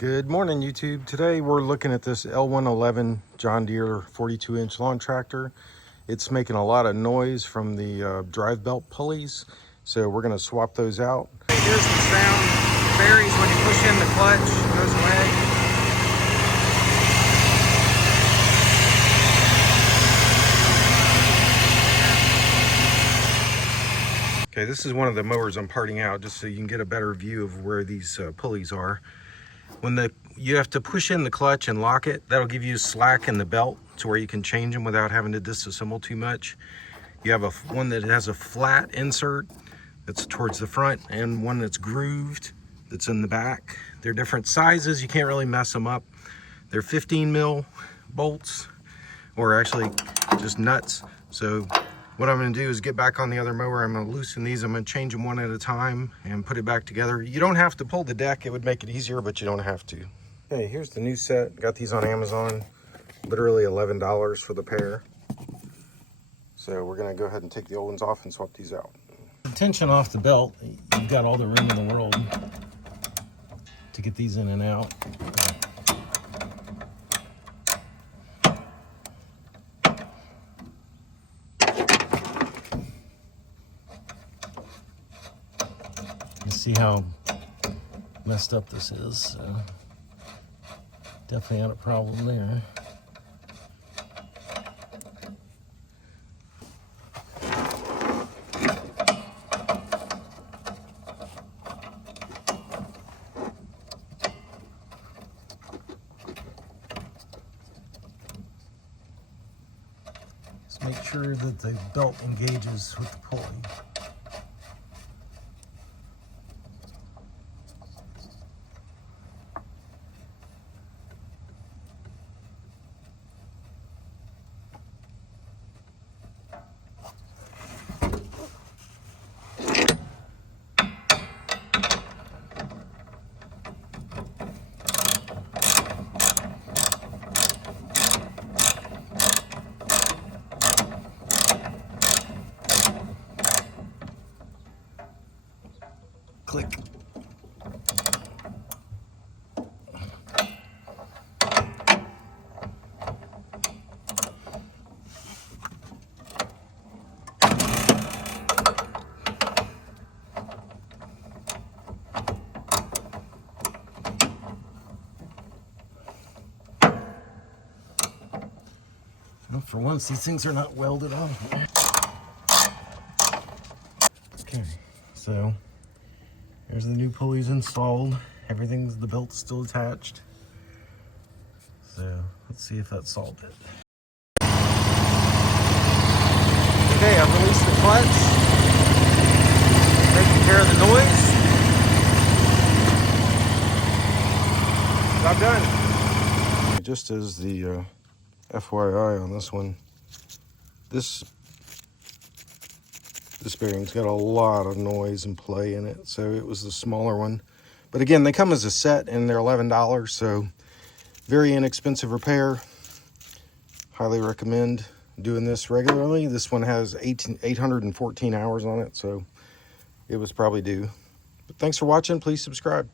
Good morning, YouTube. Today we're looking at this L111 John Deere 42-inch lawn tractor. It's making a lot of noise from the drive belt pulleys, so we're going to swap those out. Here's the sound. It varies when you push in the clutch, it goes away. Okay, this is one of the mowers I'm parting out just so you can get a better view of where these pulleys are. When you have to push in the clutch and lock it, that'll give you slack in the belt to where you can change them without having to disassemble too much. You have one that has a flat insert that's towards the front and one that's grooved that's in the back. They're different sizes. You can't really mess them up. They're 15 mil bolts, or actually just nuts. So what I'm going to do is get back on the other mower. I'm going to loosen these. I'm going to change them one at a time and put it back together. You don't have to pull the deck. It would make it easier, but you don't have to. Okay, here's the new set. Got these on Amazon. Literally $11 for the pair. So we're going to go ahead and take the old ones off and swap these out. The tension off the belt, you've got all the room in the world to get these in and out. You see how messed up this is, so definitely had a problem there. Just make sure that the belt engages with the pulley. Click. Well, for once, these things are not welded on here. Okay, so there's the new pulleys installed. The belt's still attached. So let's see if that solved it. Okay, I've released the clutch, taking care of the noise. Job done. Just as the FYI on this one, this bearing's got a lot of noise and play in it, so it was the smaller one. But again, they come as a set and they're $11, so very inexpensive repair. Highly recommend doing this regularly. This one has 814 hours on it, so it was probably due. But thanks for watching. Please subscribe.